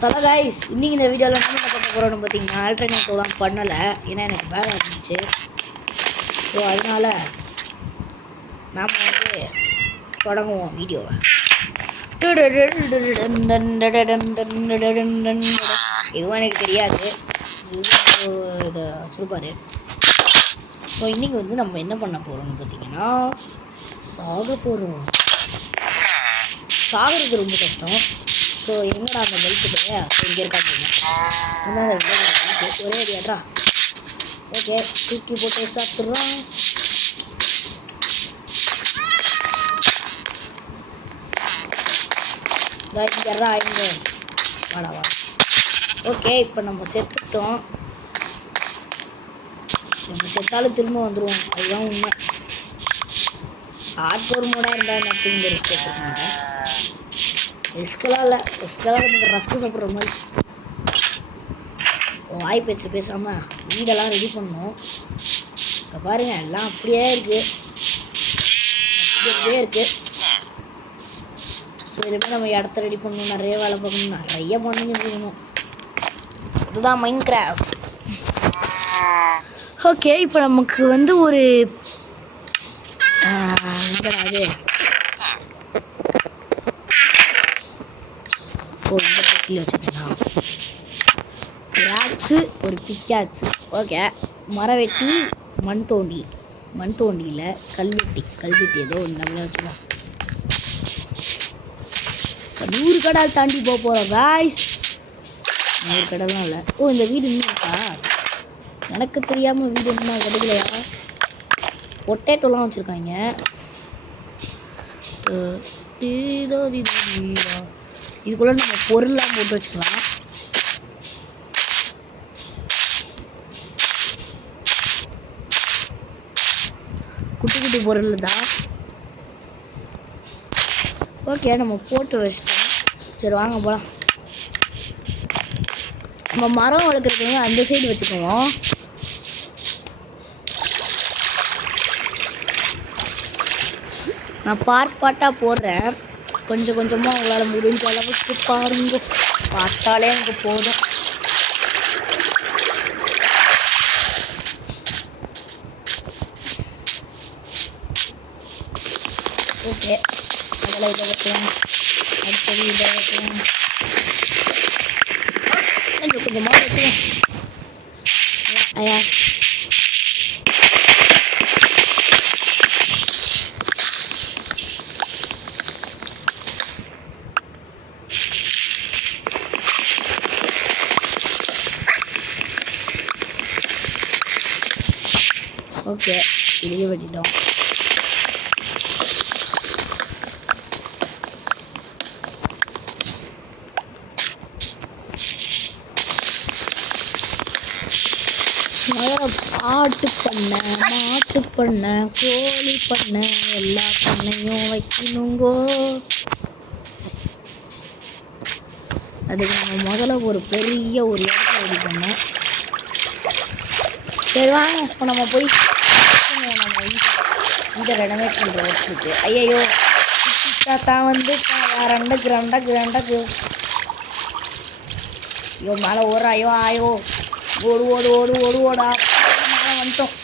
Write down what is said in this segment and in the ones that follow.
Hello guys, இன்றைக்கி இந்த வீடியோவில் என்ன பண்ண போகிறோன்னு பார்த்தீங்கன்னா ஆல்டர்னேட்டிவ்லாம் பண்ணலை, ஏன்னா எனக்கு வேலை இருந்துச்சு. ஸோ அதனால் நாம் வந்து தொடங்குவோம் வீடியோவை. எதுவும் எனக்கு தெரியாது, இதை வச்சுருப்பாரு. ஸோ இன்றைக்கி வந்து நம்ம என்ன பண்ண போகிறோம்னு பார்த்தீங்கன்னா சாக போகிறோம். சாகிறது ரொம்ப கஷ்டம். ஸோ என்னடா அந்த பைக்கு இங்கே இருக்காங்க அந்த ஒரே அடியாட்ரா. ஓகே, தூக்கி போட்டு சாப்பிட்றோம். இங்கேறா இங்கே வாடா வா. ஓகே, இப்போ நம்ம செத்துட்டோம். நம்ம செத்தாலும் திரும்ப வந்துடுவோம், அதுதான் உண்மை. ஹார்ட்கோர் மோடாக இருந்தால் நத்திங் இந்த ரிஸ்க் எடுத்துக்க மாட்டேன். ரிஸ்கெல்லாம் இல்லை, ரிஸ்கெல்லாம் நமக்கு ரஸ்க்கு சாப்பிட்ற மாதிரி. வாய் பேச்சு பேசாமல் வீடெல்லாம் ரெடி பண்ணணும். இப்போ பாருங்கள், எல்லாம் அப்படியே இருக்குது, அப்படியே இருக்குது. ஸோ இதுமாதிரி நம்ம இடத்த ரெடி பண்ணணும், நிறைய வேலை பார்க்கணும், நிறைய பண்ணணும். இதுதான் மைன்கிராஃப்ட். ஓகே, இப்போ நமக்கு வந்து ஒரு இந்த பட்டியில் வச்சுக்கலாம். ஒரு ஆக்ஸு, ஒரு பிக்காக்ஸு. ஓகே, மரவெட்டி, மண் தோண்டியில் கல்வெட்டி ஏதோ ஒன்று நம்மளே வச்சுக்கலாம். 100 கடல் தாண்டி போகிறோம் காய்ஸ். 100 கடலாம் இல்லை. இந்த வீடு இன்னும் இருக்கா? எனக்கு தெரியாமல் வீடு இன்னும் கிடைக்கலையா? பொட்டேட்டோலாம் வச்சுருக்காங்க. இதுக்குள்ளே நம்ம பொருள்லாம் போட்டு வச்சுக்கலாம். குட்டி குட்டி பொருள் தான். ஓகே, நம்ம போட்டு வச்சிட்டோம். சரி வாங்க போகலாம். நம்ம மரம் வளர்க்குறதுங்க அந்த சைடு வச்சுக்குவோம். நான் பார்ட்டாக போடுறேன், கொஞ்சம் கொஞ்சமாக உங்களால் முடிஞ்ச அளவுக்கு பாருங்க. பார்த்தாலே எனக்கு போதும். ஓகே, அதில் இதை வைக்கலாம், அடுத்தது இதை வைக்கலாம், கொஞ்சம் கொஞ்சமாக வைக்கலாம். ஐயா ஓகே, இதையே வெட்டிட்டோம். ஆட்டு பண்ணை, மாட்டு பண்ணை, கோழி பண்ணை, எல்லா பண்ணையும் வைக்கணுங்கோ. அதுக்கு நம்ம முதல்ல ஒரு பெரிய ஒரு இடத்த ரெடி பண்ணோம். சரி வாங்க, இப்போ நம்ம போய் நம்ம வீட்டை ரெனோவேட் பண்ணுற ஒர்க் இருக்குது. ஐயோ, தான் வந்து ரெண்டக்கு ஐயோ மேலே ஓடுறாயோ ஆயோ. ஓடு ஓடு ஓடு ஓடு ஓடா. மேலே வந்துட்டோம்.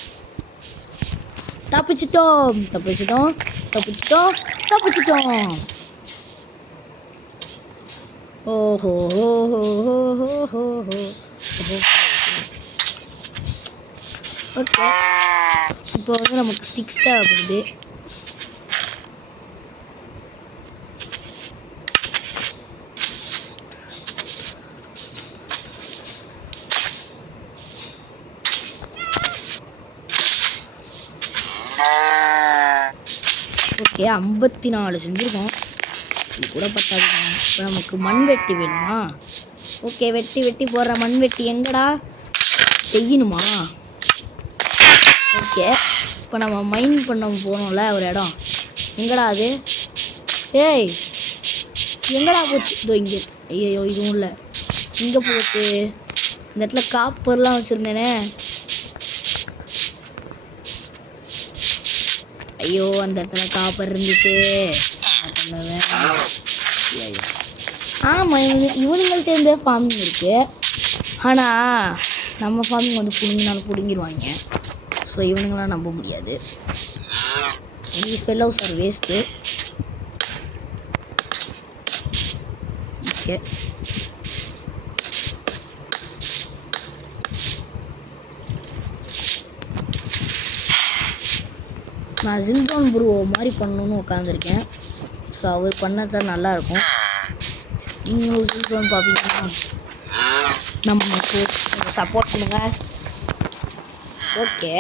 தப்பிச்சிட்டோம். ஓஹோ ஹோ ஹோ ஹோ ஹோ ஹோ ஹோ. ஓகே, இப்போ வந்து நமக்கு ஸ்டிக்ஸ் தேவைப்படுது. ஓகே, 54 செஞ்சுருக்கோம். இது கூட பத்தாது. இப்போ நமக்கு மண்வெட்டி வேணுமா? ஓகே, வெட்டி போடுற மண்வெட்டி எங்கடா செய்யணுமா? ஓகே, இப்போ நம்ம மைன் பண்ண போனோம்ல ஒரு இடம், எங்கடா அது? ஏய், எங்கடா போச்சு? இதோ இங்கே. ஐயோ, இதுவும் இல்லை, இங்கே போச்சு. இந்த இடத்துல காப்பர்லாம் வச்சுருந்தேனே. ஐயோ, அந்த இடத்துல காப்பர் இருந்துச்சு. என்ன பண்ணுவேன்? ஆமாம், இவனுங்கள்ட்டேருந்தே ஃபார்மிங் இருக்குது. ஆனால் நம்ம ஃபார்மிங் வந்து பிடுங்கினாலும் பிடுங்கிடுவாங்க. ஸோ இவனுங்களாம் நம்ப முடியாது. These fellows are waste. Okay, நான் ஜில்ஜோன் ப்ரோ மாதிரி பண்ணணுன்னு உட்காந்துருக்கேன். ஸோ அவர் பண்ணது தான் நல்லாயிருக்கும். நீங்களும் ஜில்ஜோன் பார்ப்பீங்கன்னா நம்ம சப்போர்ட் பண்ணுங்க. ஓகே,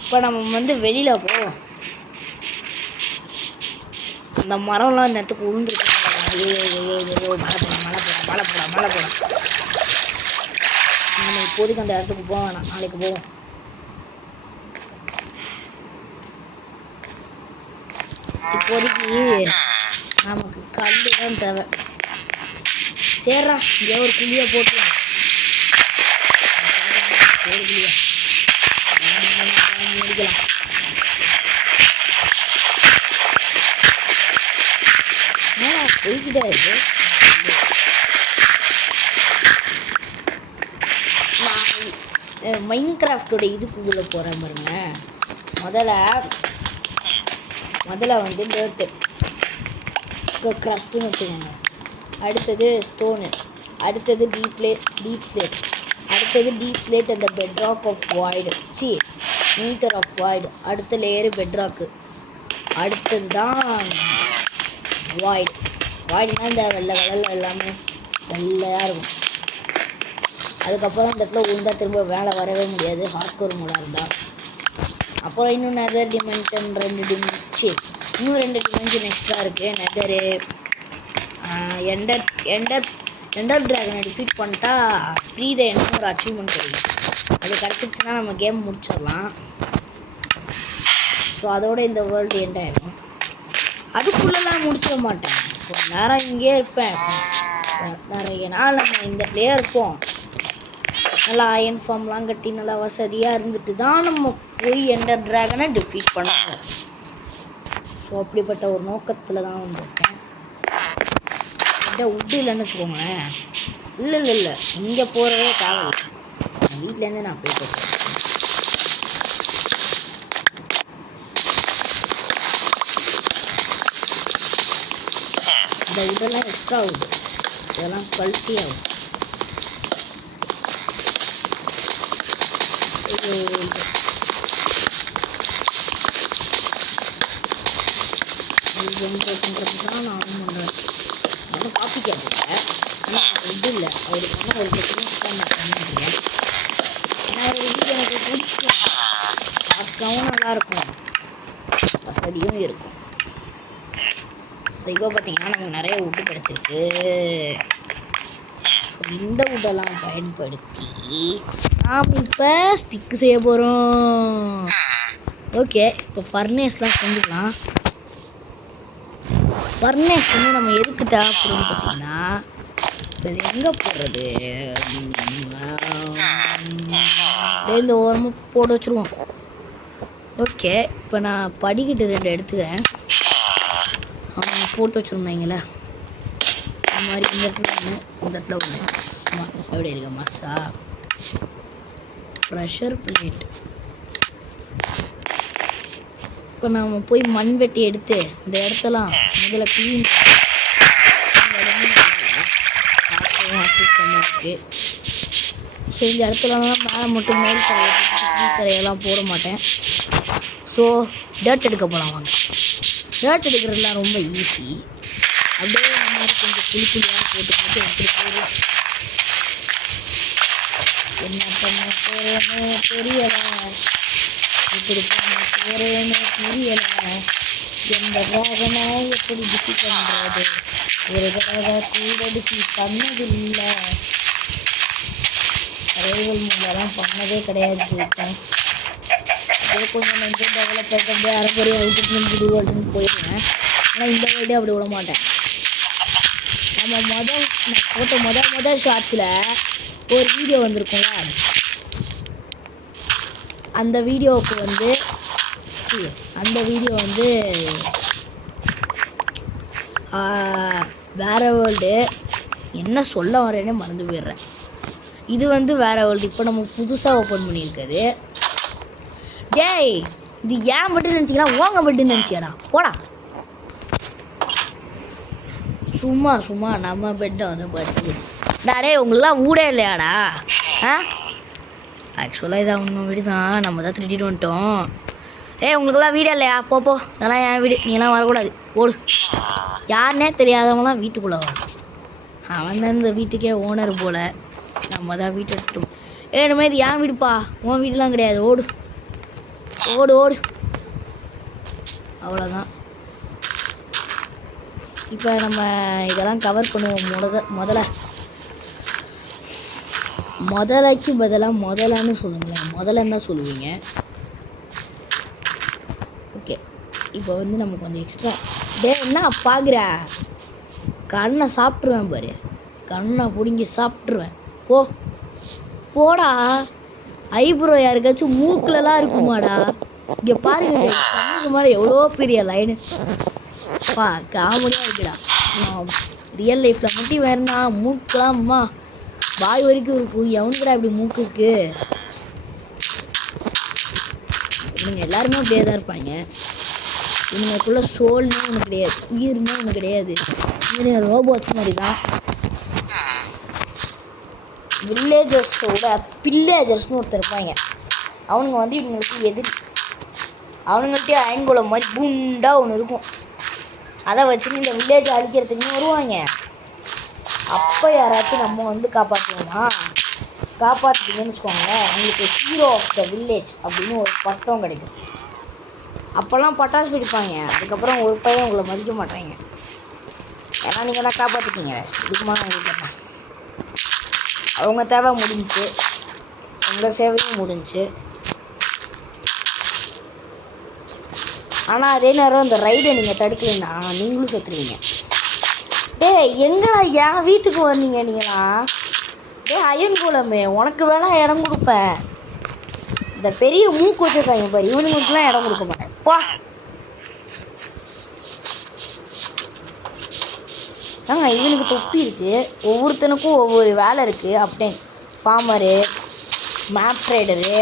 இப்போ நம்ம வந்து வெளியில் போவோம். அந்த மரம்லாம் இந்த இடத்துக்கு உழுந்துருக்காங்க. மழை போட நம்ம இப்போதைக்கு அந்த இடத்துக்கு போக வேணாம், நாளைக்கு போவோம். இப்போதைக்கு நமக்கு கல் தான் தேவை. சரிடா, இங்கே ஒரு குழியை போட்டுலாம். ஒரு குழியா முடிக்கலாம். போய்கிட்டே இருக்கு. நான் மைன்கிராஃப்டோட இதுக்குள்ளே போகிறேன் பாருங்க. முதல்ல வந்து டேர்ட்டு க்ரஸ்ட்டுன்னு வச்சுக்கோங்க. அடுத்தது ஸ்டோனு, அடுத்தது டீப் ஸ்லேட், அடுத்தது டீப் ஸ்லேட் அந்த bedrock of void meter of void, அடுத்த லேயரு பெட்ராக்கு, அடுத்தது தான் வாய்டுனா இந்த வெள்ளை கலரில் எல்லாமே வெள்ளையாக இருக்கும். அதுக்கப்புறம் இந்த இடத்துல உழுந்தா திரும்ப வேலை வரவே முடியாது, ஹார்ட்கோர் மூடாக இருந்தால். அப்புறம் இன்னும் நெதர் டிமென்ஷன் இன்னும் 2 டிமென்ஷன் எக்ஸ்ட்ரா இருக்குது. நெதரு எண்டர் ட்ராகனை டிஃபீட் பண்ணிட்டா ஃப்ரீ த எண்ட் ஒரு அச்சீவ்மெண்ட் கிடைக்கும். அது கிடச்சிருச்சுன்னா நம்ம கேம் முடிச்சிடலாம். ஸோ அதோடு இந்த வேர்ல்டு எண்ட் ஆகிடும். அதுக்குள்ளெல்லாம் முடிச்சிட மாட்டேன், ஒரு நேரம் இங்கே இருப்பேன். நிறைய நாள் நம்ம இந்த இடத்துலையே இருப்போம். நல்லா அயன் ஃபார்ம்லாம் கட்டி நல்லா வசதியாக இருந்துட்டு தான் நம்ம போய் எண்டர் ட்ராகனை டிஃபீட் பண்ணுவோம். ஸோ அப்படிப்பட்ட ஒரு நோக்கத்தில் தான் வந்திருக்கேன். உட்டு இல்லைன்னு வச்சுக்கோங்களேன். இல்லை இங்கே போகிறதே தேவையில்லை, என் வீட்டிலேருந்து நான் போயிட்டு இருக்கேன். இந்த உடெல்லாம் எக்ஸ்ட்ரா உண்டு, இதெல்லாம் கல்ட்டி ஆகும். பண்ணுறது தான் நானும் பண்ணுறேன். நானும் காப்பி கேட்டுருக்கேன், ஆனால் எனக்கு உண்டு இல்லை. அவருக்கு வந்து ஒரு டெக்னிக்ஸ் தான் நான் பண்ணிட்டுருக்கேன். ஏன்னா அவரோட வீடு எனக்கு பிடிக்கும், பார்க்கவும் நல்லாயிருக்கும், வசதியும் இருக்கும். ஸோ இப்போ பார்த்தீங்கன்னா நமக்கு நிறைய உட்டு கிடச்சிருக்கு. ஸோ இந்த உட்டெல்லாம் பயன்படுத்தி நாம் இப்போ ஸ்டிக்கு செய்ய போகிறோம். ஓகே, இப்போ ஃபர்னேஸ்லாம் செஞ்சுக்கலாம். ஃபர்னேஸ் வந்து நம்ம எதுக்கு தேவைப்படும் பார்த்தீங்கன்னா, இப்போ இது எங்கே போடுறது, இந்த ஓரமாக போட்டு வச்சுருவோம். ஓகே, இப்போ நான் படிக்கிட்டு 2 எடுத்துக்கிறேன். அவங்க போட்டு வச்சுருந்தாங்களே இந்த மாதிரி, இந்த இடத்துல ஒன்று, இந்த இடத்துல ஒன்று. சும்மா எப்படி இருக்க மஸ்ஸா ப்ரெஷர் பிளேட். இப்போ நாம் போய் மண் வெட்டி எடுத்து இந்த இடத்தெல்லாம் முதல்ல க்ளீன் சுத்தமாக இருக்குது. ஸோ இந்த இடத்துலலாம் மேலே மட்டும் மேல் தரையெல்லாம் போட மாட்டேன். ஸோ டர்ட் எடுக்க போகலாம் வாங்க. டர்ட் எடுக்கிறதுலாம் ரொம்ப ஈஸி. அப்படியே இந்த மாதிரி கொஞ்சம் குழியாக போட்டு எடுத்துகிட்டு போயிடும். என்ன பண்ண போகிறேன்னு தெரியலை, இப்படி பண்ண போகிறேன்னு தெரியலை. எந்த ட்ராகனை எப்படி டிஃபீட் பண்ணுறது, ஒரு தடவை கூட டிஃபீட் பண்ணதில்லை. சர்வைவல் மூலெல்லாம் பண்ணதே கிடையாது. ஜெயிட்டேன் அதே கொஞ்சம் நெஞ்சம் டெவலப் ஆகிட்டு அரைப்படி அவுட்டு புது வேர்ல்டுன்னு போயிடுவேன். ஆனால் இந்த வேர்ல்டே அப்படி விட மாட்டேன். நம்ம நான் போட்ட முதல் ஷார்ட்ஸில் ஒரு வீடியோ வந்திருக்கும்ல, அந்த வீடியோவுக்கு வந்து வேற வேர்ல்டு. என்ன சொல்ல வரேன்னே மறந்து போயிடுறேன். இது வந்து வேற வேர்ல்டு. இப்போ நம்ம புதுசாக ஓப்பன் பண்ணியிருக்குது. டேய், இது ஏன் பெட்டுன்னு நினச்சிக்கலாம், ஓங்க பெட்டுன்னு நினச்சியாடா, போடா. சும்மா சும்மா நம்ம பெட்டை வந்து படுத்து டே, உங்களுக்குலாம் ஊடே இல்லையாடா? ஆக்சுவலாக இது அவங்க வீடு தான், நம்ம தான் திருட்டிட்டு வந்துட்டோம். உங்களுக்குலாம் வீடே இல்லையா? போப்போ, அதெல்லாம் என் வீடு, நீங்களாம் வரக்கூடாது, ஓடு. யாருன்னே தெரியாதவங்களாம் வீட்டுக்குள்ளே வரும். அவன் தான் இந்த வீட்டுக்கே ஓனர் போல். நம்ம தான் வீட்டை எடுத்துட்டோம். இனிமேல் இது என் வீடுப்பா, உன் வீடுலாம் கிடையாது, ஓடு ஓடு ஓடு. அவ்வளோதான். இப்போ நம்ம இதெல்லாம் கவர் பண்ணுவோம். முதலைக்கு பதிலாக முதலான்னு சொல்லுங்களேன். முதலன்னு தான் சொல்லுவீங்க. ஓகே, இப்போ வந்து நமக்கு கொஞ்சம் எக்ஸ்ட்ரா. என்ன பார்க்குற? கண்ணை சாப்பிட்ருவேன் பாரு, கண்ணை பிடுங்கி சாப்பிட்ருவேன். போடா. ஐப்ரோ யாருக்காச்சும் மூக்கிலலாம் இருக்குமாடா? இங்கே பாருங்க, கண்ணுக்கு மேலே எவ்வளோ பெரிய லைனு. காமெடியாக இருக்குடா. ரியல் லைஃப்பில் மட்டும் வேறுனா மூக்கெலாம் அம்மா வாய் வரைக்கும் இருக்கும். எவனுக்குடா இப்படி மூக்கு இருக்கு? இவங்க எல்லாருமே அப்படியே தான் இருப்பாங்க. இவங்களுக்குள்ள சோல்னே ஒன்று கிடையாது, உயிர்னே ஒன்று கிடையாது. இவனுங்க ரோபோட்ஸ் மாதிரி தான். வில்லேஜர்ஸோட பில்லேஜர்ஸ்னு ஒருத்தர் இருப்பாங்க. அவனுங்க வந்து இவங்களுக்கு எதிரி. அவனுங்கள்ட்டே அயன்கோலம் மாதிரி குண்டாக ஒன்று இருக்கும். அதை வச்சுன்னு இந்த வில்லேஜை அழிக்கிறதுக்குன்னு வருவாங்க. அப்போ யாராச்சும் நம்ம வந்து காப்பாற்றுவோமா? காப்பாற்றிட்டீங்கன்னு வச்சுக்கோங்களேன், உங்களுக்கு ஹீரோ ஆஃப் த வில்லேஜ் அப்படின்னு ஒரு பட்டம் கிடைக்கும். அப்போல்லாம் பட்டாசு வெடிப்பாங்க. அதுக்கப்புறம் ஒரு பையன் உங்களை மதிக்க மாட்டாங்க. ஏன்னா நீங்கள் தான் காப்பாற்றிட்டீங்க. இதுக்குமான உங்களுக்கு அவங்க தேவை முடிஞ்சிச்சு, உங்கள் சேவையும் முடிஞ்சிச்சு. ஆனால் அதே நேரம் இந்த ரைடை நீங்கள் தடுக்கலைன்னா நீங்களும் செத்துருவீங்க. எங்கடா என் வீட்டுக்கு வந்தீங்க நீங்களா? அயன்கோலமே, உனக்கு வேணா இடம் கொடுப்பேன். இந்த பெரிய மூக்கு வச்சுருக்காங்க பாரு, இவனுங்களுக்குலாம் இடம் கொடுக்க மாட்டேன். இவனுக்கு தொப்பி இருக்குது. ஒவ்வொருத்தனுக்கும் ஒவ்வொரு வேலை இருக்குது. அப்படின் ஃபார்மரு, மேப் ட்ரேடரு,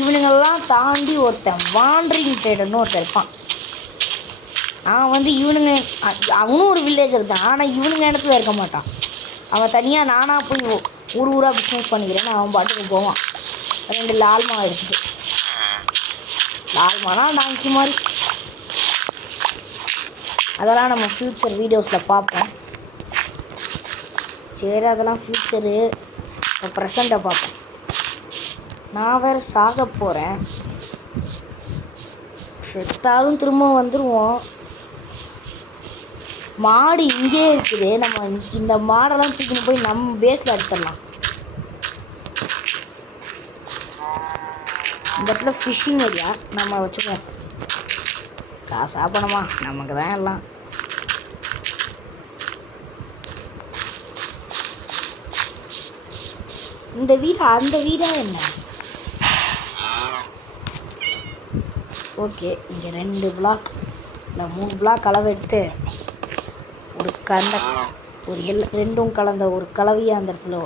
இவனுங்கள்லாம் தாண்டி ஒருத்தன் வாண்டரிங் ட்ரேடர்னு ஒருத்தன் இருப்பான். அவன் வந்து அவனும் ஒரு வில்லேஜர் தான். ஆனால் இவனுங்க இடத்துல இருக்க மாட்டான். அவன் தனியாக நானாக போய் ஊராக பிஸ்னஸ் பண்ணிக்கிறேன்னு அவன் பாட்டுக்கு போவான். 2 லால்மா எடுத்துகிட்டு. லால்மானா டாங்கி மாதிரி. அதெல்லாம் நம்ம ஃப்யூச்சர் வீடியோஸில் பார்ப்போம். சரி, அதெல்லாம் ஃப்யூச்சரு. இப்போ ப்ரெசண்ட்டை பார்ப்போம். நான் வேறு சாக போகிறேன். செத்தாலும் திரும்ப வந்துடுவோம். மாடு இங்கே இருக்குது. நம்ம இந்த மாடெல்லாம் தூக்கின்னு போய் நம்ம பேஸில் அடிச்சிடலாம். இந்த இடத்துல ஃபிஷ்ஷிங் ஏரியா நம்ம வச்சுக்குவோம். காசா பணமா நமக்கு தான் எல்லாம். இந்த வீடு அந்த வீடா என்ன? ஓகே, இங்கே 2 பிளாக் இல்லை 3 பிளாக் அளவு எடுத்து ஒரு ரெண்டும் கலந்த ஒரு கலவையாக அந்த இடத்துல.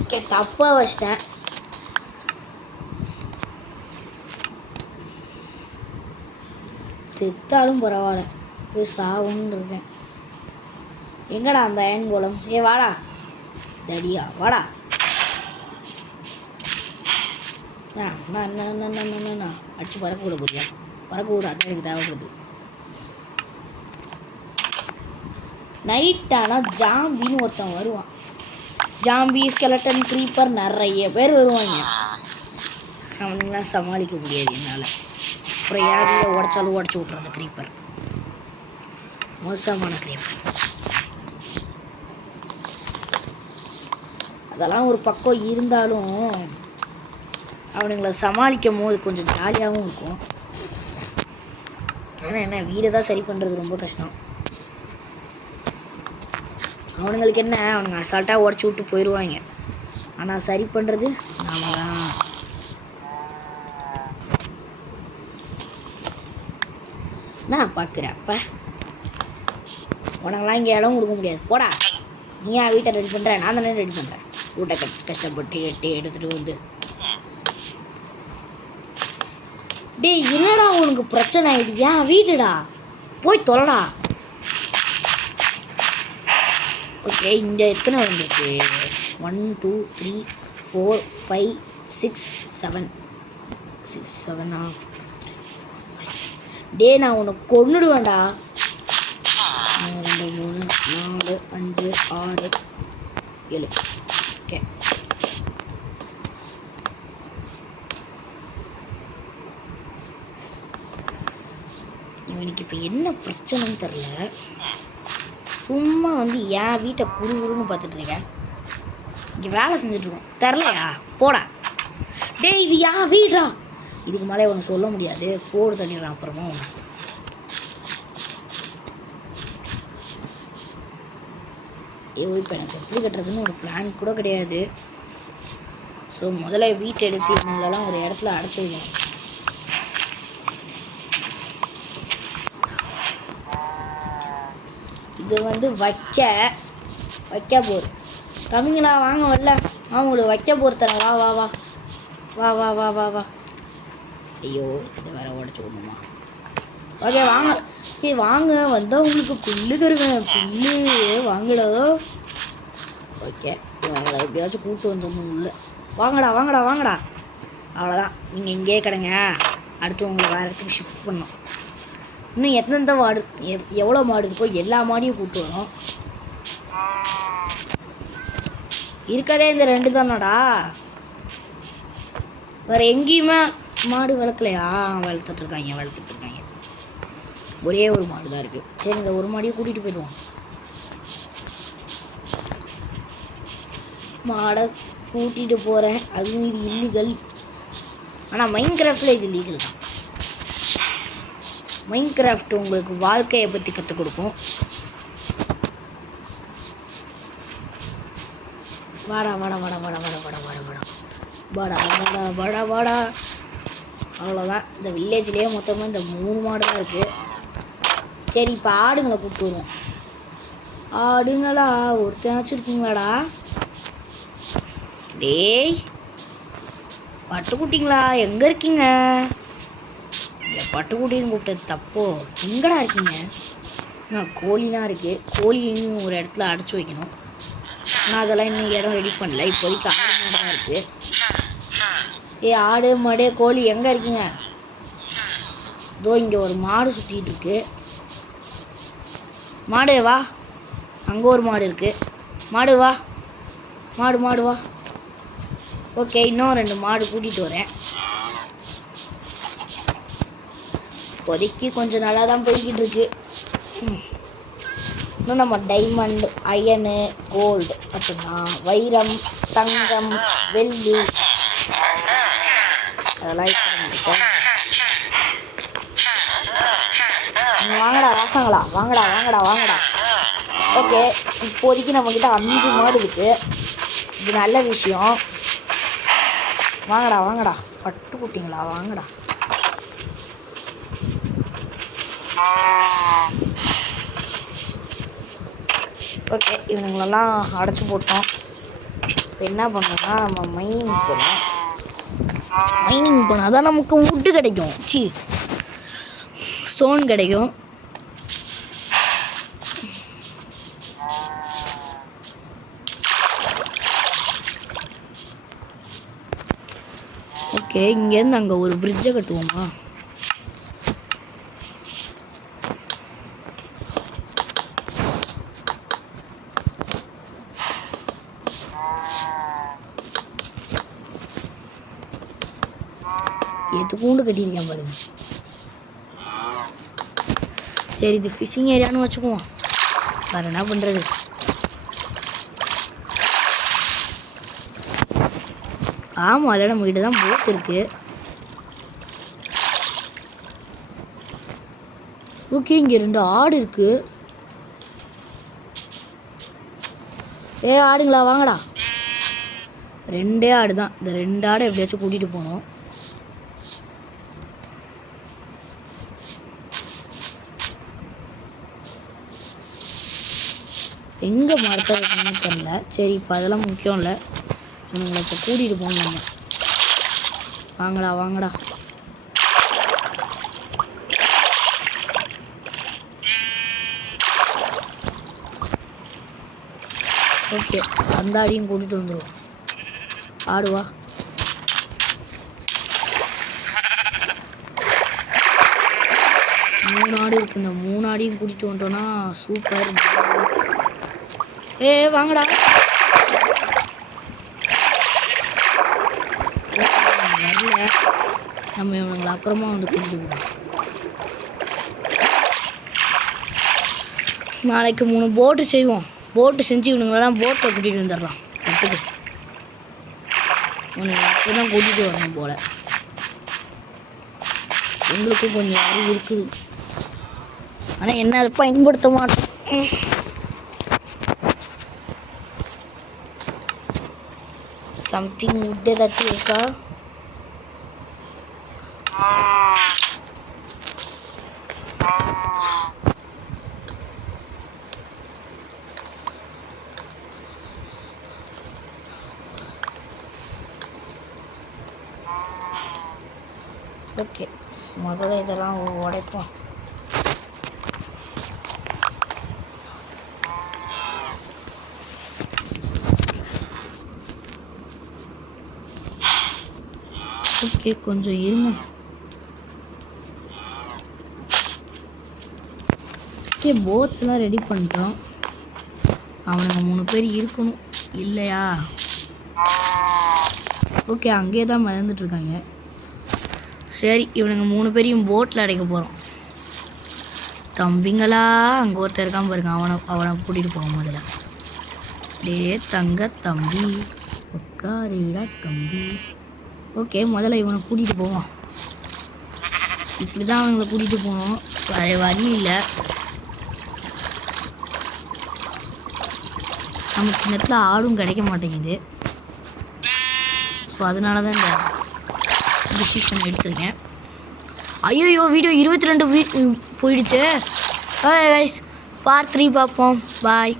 ஓகே, தப்பாக வச்சிட்டேன். செத்தாலும் பரவாயில்ல, போய் சாவுன்னு இருக்கேன். எங்கடா அந்த அயன்கோலம்? வாடா தடியா, வாடா. அடிச்சு பறக்க விட போறியா? பறக்க விட, அதான் எனக்கு தேவைப்படுது. நைட் ஆனால் ஜாம்பின்னு ஒருத்தன் வருவான். ஜாம்பி, ஸ்கெலட்டன், க்ரீப்பர் நிறைய பேர் வருவாங்க. அவனுங்களாம் சமாளிக்க முடியாது என்னால். அப்புறம் யாரும் உடச்சாலும் உடச்சி விட்ரு அந்த க்ரீப்பர். மோசமான க்ரீப்பர். அதெல்லாம் ஒரு பக்கம் இருந்தாலும் அவனுங்களை சமாளிக்கும் போது கொஞ்சம் ஜாலியாகவும் இருக்கும். ஆனால் என்ன, வீடை தான் சரி பண்ணுறது ரொம்ப கஷ்டம். அவனுங்களுக்கு என்ன, அவனுங்க அசால்ட்டாக உடச்சி விட்டு போயிடுவாங்க. ஆனால் சரி பண்ணுறது நாம தான். நான் பார்க்குறேன் அப்போ உனக்கெல்லாம் இங்கே இடம் கொடுக்க முடியாது, போடா. நீ என் வீட்டை ரெடி பண்ணுற, நான் தானே ரெடி பண்ணுறேன். வீட்டை கஷ்டப்பட்டு எடுத்துகிட்டு வந்து. டேய் என்னடா உனக்கு பிரச்சனை? இது ஏன் வீடுடா, போய் தொலைடா. ஓகே, இங்கே எத்தனை வந்துருக்கு? 1 2 3 4 5 6 7 7 டே நான் உனக்கு கொன்னுடுவேன்டா. 2 3 4 5 6 7. ஓகே, இவனுக்கு இப்போ என்ன பிரச்சனைன்னு தெரில. சும்மா வந்து என் வீட்டை குறுகுறுன்னு பார்த்துட்டு இருக்கேன். இங்கே வேலை செஞ்சுட்ருக்கோம், தெரிலையா? போடா. டே இது என் வீடா, இதுக்கு மேலே ஒன்று சொல்ல முடியாது. போடு தண்ணிடுறான் அப்புறமா. இப்போ எனக்கு எப்படி கட்டுறதுன்னு ஒரு பிளான் கூட கிடையாது. ஸோ முதல்ல வீட்டை எடுத்து இவங்களெல்லாம் ஒரு இடத்துல அடைச்சி வைக்கணும். இது வந்து வைக்க போர். தம்பிங்களா வாங்க, வரல அவங்களுக்கு வைக்க போர் தரேன். வா வா வா வா வா வா வா வா. ஐயோ, இதை வேற உடச்சி விடணுமா? ஓகே வாங்க. வாங்க வந்தால் உங்களுக்கு புல்லு தருவேன். புல்லு வாங்கடா. ஓகே, இவங்களை எப்படியாச்சும் கூப்பிட்டு வந்துடணும் உள்ள. வாங்கடா வாங்கடா வாங்கடா. அவ்வளோதான், நீங்கள் இங்கேயே கிடங்க. அடுத்து உங்களை வேறு இடத்துக்கு ஷிஃப்ட் பண்ணோம். இன்னும் எந்தெந்த மாடு எவ்வளோ மாடு இருக்கோ எல்லா மாடையும் கூப்பிட்டு வரோம். இருக்கதே இந்த 2 தானடா, வேறு எங்கேயுமே மாடு வளர்க்கலையா? வளர்த்துட்ருக்காங்க. ஒரே ஒரு மாடு தான் இருக்குது. சரி, இந்த ஒரு மாடியை கூட்டிகிட்டு போயிடுவோம். மாடை கூட்டிகிட்டு போகிறேன். அதுவும் இது இல்லீகல். ஆனால் மைன்கிராஃப்டில் இது லீகல் தான். மைன்கிராஃப்ட் உங்களுக்கு வாழ்க்கையை பற்றி கற்றுக் கொடுக்கும். வாடா வாடா வாடா வாடா வாடா வாடா வாடா வாடா வாடா வாடா வாடா வாடா. அவ்வளோதான், இந்த வில்லேஜ்லேயே மொத்தமாக இந்த 3 மாடு தான் இருக்குது. சரி, இப்போ ஆடுங்களை கூப்பிட்டு வருவோம். ஆடுங்களா, ஒருத்தனாச்சும் இருக்கீங்களாடா? டேய் பட்டுக்குட்டிங்களா, எங்கே இருக்கீங்க? இல்லை, பட்டுக்குட்டின்னு கூப்பிட்டது தப்போ. எங்கடா இருக்கீங்க? நான் கோழிலாம் இருக்குது. கோழியும் ஒரு இடத்துல அடைச்சி வைக்கணும். நான் அதெல்லாம் இன்னும் இடம் ரெடி பண்ணல. இப்போதைக்கு ஆடு மாடு தான் இருக்குது. ஆடு மாடு கோழி எங்கே இருக்கீங்க? இதோ இங்கே ஒரு மாடு சுற்றிட்டு இருக்கு. மாடு வா, அங்கே ஒரு மாடு இருக்குது. மாடு வா, மாடு வா. ஓகே, இன்னும் 2 மாடு கூட்டிகிட்டு வரேன். இப்போதைக்கு கொஞ்சம் நல்லா தான் போய்கிட்டு இருக்கு. இன்னும் நம்ம டைமண்ட், அயனு, கோல்டு அப்படின்னா வைரம், தங்கம், வெள்ளி அதெல்லாம் இப்போ வாங்கடா ராசாங்களா, வாங்கடா. ஓகே, இப்போதைக்கு நம்மக்கிட்ட 5 மாடு இருக்குது. இது நல்ல விஷயம். வாங்கடா பட்டுக்குட்டிங்களா, வாங்கடா. ஓகே, இவனுங்களெல்லாம் அடைச்சி போட்டோம். இப்போ என்ன பண்ணோம்னா நம்ம மைனிங் போனால் தான் நமக்கு வுட்டு கிடைக்கும். ஸ்டோன் கிடைக்கும். ஓகே, இங்கேருந்து அங்கே ஒரு பிரிட்ஜை கட்டுவோமா? எதுக்கூண்டு கட்டியிருக்கேன் பாருங்க. சரி, இது ஃபிஷிங் ஏரியான்னு வச்சுக்குவோம். வேறு என்ன பண்ணுறது? ஆமாம், இல்லை நம்மக்கிட்ட தான் போட் இருக்குது. ஓகே, இங்கே 2 ஆடு இருக்குது. ஆடுங்களா வாங்கடா. 2 ஆடு தான். இந்த 2 ஆடை எப்படியாச்சும் கூட்டிகிட்டு போகணும். எங்கே மரத்தை வைக்கணும்னு தெரில. சரி இப்போ அதெல்லாம் முக்கியம் இல்லை, இவங்களை இப்போ கூட்டிகிட்டு போகணும் நம்ம. வாங்கடா வாங்கடா. ஓகே அந்த ஆடியும் கூட்டிகிட்டு வந்துடுவோம். ஆடுவா. மூணு ஆடு இருக்குது, இந்த மூணு ஆடியும் கூட்டிகிட்டு வந்துட்டோன்னா சூப்பர். வாங்கடா. வரல, நம்ம இவனுங்களை அப்புறமா வந்து கூட்டிகிட்டு போவோம். நாளைக்கு 3 போட்டு செய்வோம். போட்டு செஞ்சு இவனுங்களெல்லாம் போட்டில் கூட்டிகிட்டு வந்துடலாம். எடுத்துக்கு இவனுங்களை அப்படி தான் கூட்டிகிட்டு வரணும் போல். எங்களுக்கும் கொஞ்சம் அறிவு இருக்குது, ஆனால் என்ன அதை பயன்படுத்த மாட்டோம். சம்திங் வுட் ஏதாச்சும் இருக்கா? ஓகே முதல்ல இதெல்லாம் உடைப்போம். ஓகே கொஞ்சம் இருங்க. ஓகே போட்ஸ்லாம் ரெடி பண்ணிட்டோம். அவனுங்க 3 பேர் இருக்கணும் இல்லையா? ஓகே அங்கேயே தான் மறந்துட்டுருக்காங்க. சரி இவனுங்க 3 பேரையும் போட்டில் அடைக்க போகிறோம். தம்பிங்களா அங்கே ஒருத்தர் இருக்கான் பாருங்க, அவனை கூட்டிகிட்டு போவோம் முதல்ல. டே தங்க தம்பி உட்காருடா தம்பி. ஓகே முதல்ல இவனை கூட்டிகிட்டு போவோம். இப்படி தான் அவங்களை கூட்டிகிட்டு போகணும், வேறு வழி இல்லை. நமக்கு இந்த இடத்துல ஆடும் கிடைக்க மாட்டேங்குது. ஸோ அதனால தான் இந்த டிசிஷன் எடுத்துருக்கேன். ஐயோ வீடியோ 22 போயிடுச்சு. கைஸ் பார்ட் 3 பார்ப்போம். பாய்.